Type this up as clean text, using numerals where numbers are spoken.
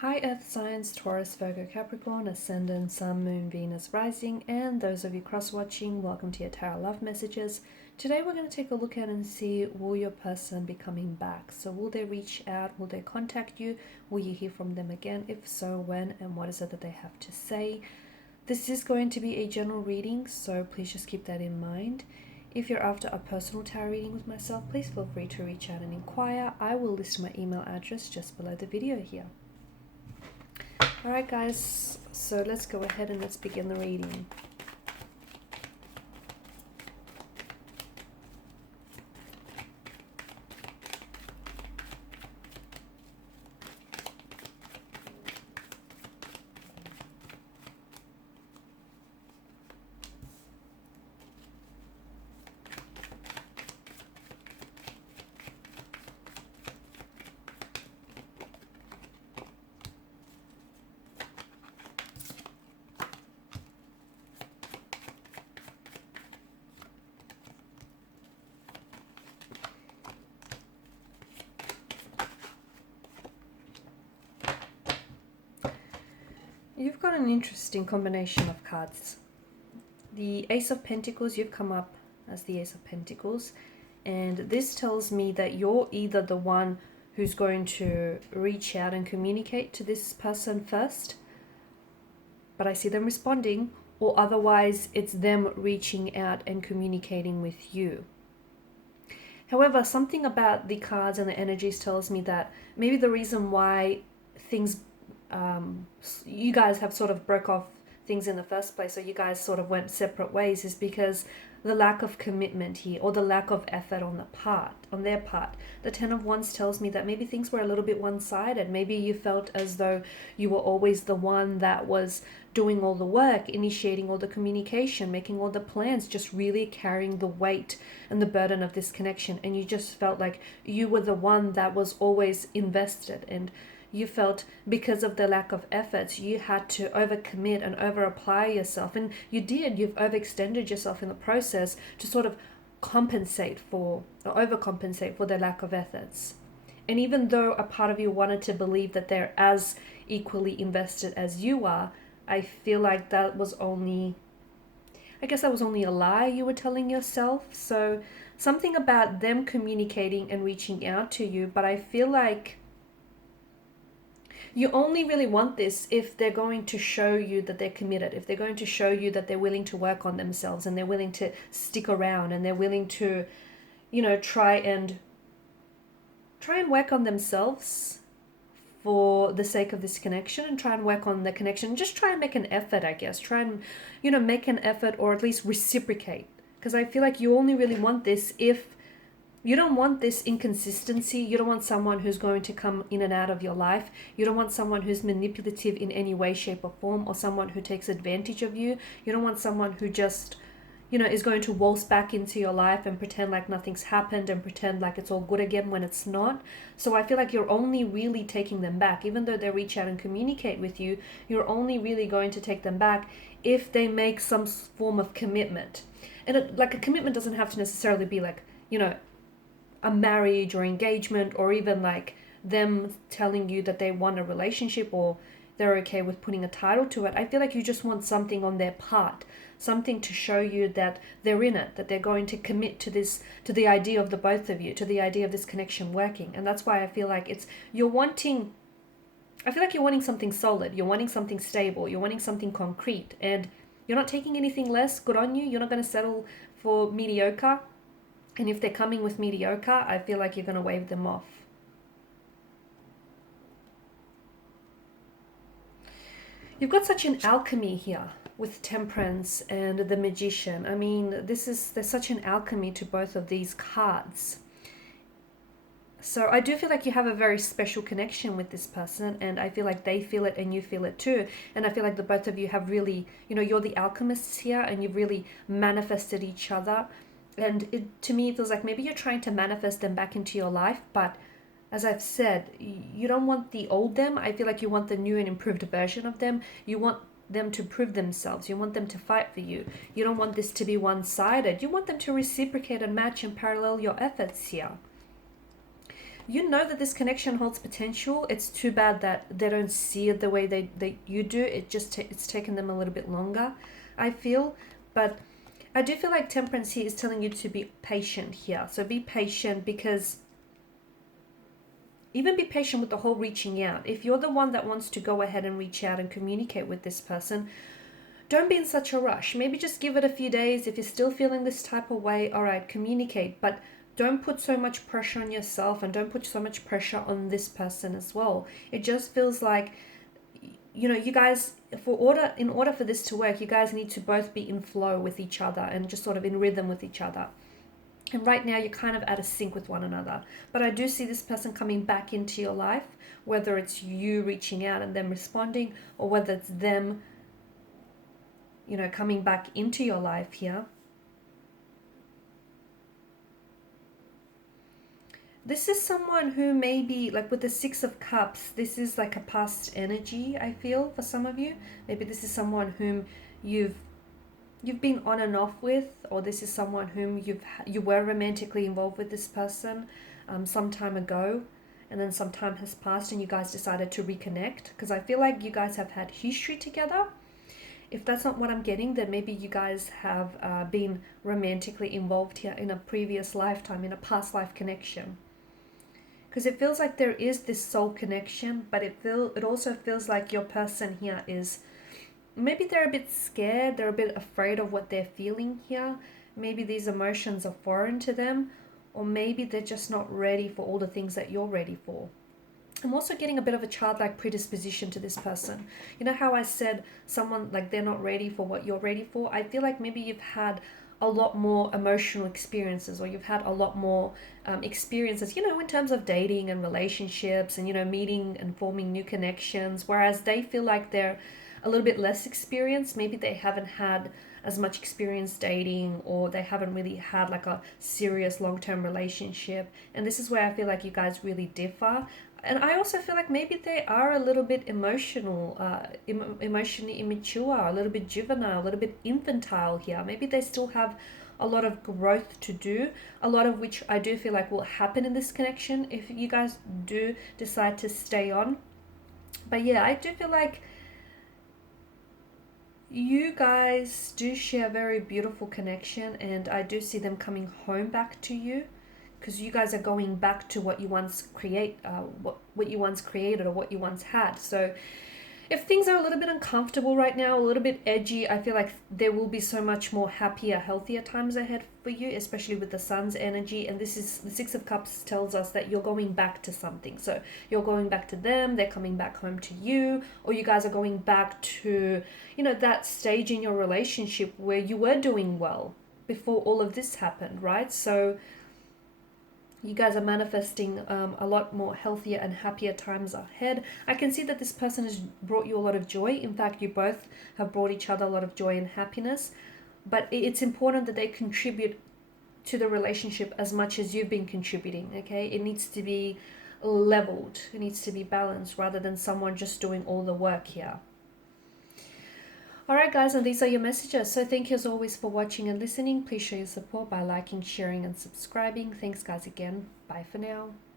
Hi Earth Signs, Taurus, Virgo, Capricorn, Ascendant, Sun, Moon, Venus, Rising, and those of you cross-watching, welcome to your Tarot Love Messages. Today we're going to take a look at and see, will your person be coming back? So will they reach out? Will they contact you? Will you hear from them again? If so, when? And what is it that they have to say? This is going to be a general reading, so please just keep that in mind. If you're after a personal tarot reading with myself, please feel free to reach out and inquire. I will list my email address just below the video here. Alright guys, so let's go ahead and let's begin the reading. You've got an interesting combination of cards. The Ace of Pentacles, you've come up as the Ace of Pentacles, and this tells me that you're either the one who's going to reach out and communicate to this person first, but I see them responding, or otherwise it's them reaching out and communicating with you. However, something about the cards and the energies tells me that maybe the reason why things you guys have sort of broke off things in the first place, or you guys sort of went separate ways, is because the lack of commitment here, or the lack of effort on their part. The Ten of Wands tells me that maybe things were a little bit one-sided. Maybe you felt as though you were always the one that was doing all the work, initiating all the communication, making all the plans, just really carrying the weight and the burden of this connection, and you just felt like you were the one that was always invested, and you felt because of the lack of efforts, you had to overcommit and over-apply yourself. And you did. You've overextended yourself in the process to sort of compensate for, or overcompensate for the lack of efforts. And even though a part of you wanted to believe that they're as equally invested as you are, I feel like that was only, I guess that was only a lie you were telling yourself. So something about them communicating and reaching out to you, but I feel like you only really want this if they're going to show you that they're committed, if they're going to show you that they're willing to work on themselves and they're willing to stick around and they're willing to, you know, try and work on themselves for the sake of this connection, and try and work on the connection. Just try and make an effort, I guess. Try and, you know, make an effort, or at least reciprocate. Because I feel like you only really want this if you don't want this inconsistency. You don't want someone who's going to come in and out of your life. You don't want someone who's manipulative in any way, shape, or form, or someone who takes advantage of you. You don't want someone who just, you know, is going to waltz back into your life and pretend like nothing's happened and pretend like it's all good again when it's not. So I feel like you're only really taking them back. Even though they reach out and communicate with you, you're only really going to take them back if they make some form of commitment. And like a commitment doesn't have to necessarily be like, you know, a marriage or engagement, or even like them telling you that they want a relationship or they're okay with putting a title to it. I feel like you just want something on their part, something to show you that they're in it, that they're going to commit to this, to the idea of the both of you, to the idea of this connection working. And that's why I feel like you're wanting something solid, you're wanting something stable, you're wanting something concrete, and you're not taking anything less. Good on you. You're not going to settle for mediocre. And if they're coming with mediocre, I feel like you're going to wave them off. You've got such an alchemy here with Temperance and the Magician. I mean, there's such an alchemy to both of these cards. So I do feel like you have a very special connection with this person, and I feel like they feel it and you feel it too. And I feel like the both of you have really, you know, you're the alchemists here, and you've really manifested each other. And to me, it feels like maybe you're trying to manifest them back into your life. But as I've said, you don't want the old them. I feel like you want the new and improved version of them. You want them to prove themselves. You want them to fight for you. You don't want this to be one-sided. You want them to reciprocate and match and parallel your efforts here. You know that this connection holds potential. It's too bad that they don't see it the way they you do. It's taken them a little bit longer, I feel. But I do feel like Temperance here is telling you to be patient here. So be patient, because even be patient with the whole reaching out. If you're the one that wants to go ahead and reach out and communicate with this person, don't be in such a rush. Maybe just give it a few days. If you're still feeling this type of way, all right, communicate. But don't put so much pressure on yourself, and don't put so much pressure on this person as well. It just feels like, you know, you guys, in order for this to work, you guys need to both be in flow with each other and just sort of in rhythm with each other. And right now you're kind of out of sync with one another. But I do see this person coming back into your life, whether it's you reaching out and them responding, or whether it's them, you know, coming back into your life here. This is someone who maybe, like with the Six of Cups, this is like a past energy, I feel, for some of you. Maybe this is someone whom you've been on and off with, or this is someone whom you were romantically involved with this person some time ago, and then some time has passed and you guys decided to reconnect, because I feel like you guys have had history together. If that's not what I'm getting, then maybe you guys have been romantically involved here in a previous lifetime, in a past life connection. Because it feels like there is this soul connection, but it also feels like your person here is, maybe they're a bit scared, they're a bit afraid of what they're feeling here. Maybe these emotions are foreign to them, or maybe they're just not ready for all the things that you're ready for. I'm also getting a bit of a childlike predisposition to this person. You know how I said someone, like, they're not ready for what you're ready for? I feel like maybe you've had a lot more emotional experiences, or you've had a lot more experiences, you know, in terms of dating and relationships and, you know, meeting and forming new connections, whereas they feel like they're a little bit less experienced. Maybe they haven't had as much experience dating, or they haven't really had like a serious long-term relationship. And this is where I feel like you guys really differ. And I also feel like maybe they are a little bit emotional, emotionally immature, a little bit juvenile, a little bit infantile here. Maybe they still have a lot of growth to do, a lot of which I do feel like will happen in this connection if you guys do decide to stay on. But yeah, I do feel like you guys do share a very beautiful connection, and I do see them coming home back to you, because you guys are going back to what you once what you once created, or what you once had. So if things are a little bit uncomfortable right now, a little bit edgy, I feel like there will be so much more happier, healthier times ahead for you, especially with the Sun's energy. And this is, the Six of Cups tells us that you're going back to something. So you're going back to them, they're coming back home to you, or you guys are going back to, you know, that stage in your relationship where you were doing well before all of this happened, right? So you guys are manifesting a lot more healthier and happier times ahead. I can see that this person has brought you a lot of joy. In fact, you both have brought each other a lot of joy and happiness. But it's important that they contribute to the relationship as much as you've been contributing, okay? It needs to be leveled. It needs to be balanced, rather than someone just doing all the work here. Alright guys, and these are your messages. So thank you as always for watching and listening. Please show your support by liking, sharing and subscribing. Thanks guys again. Bye for now.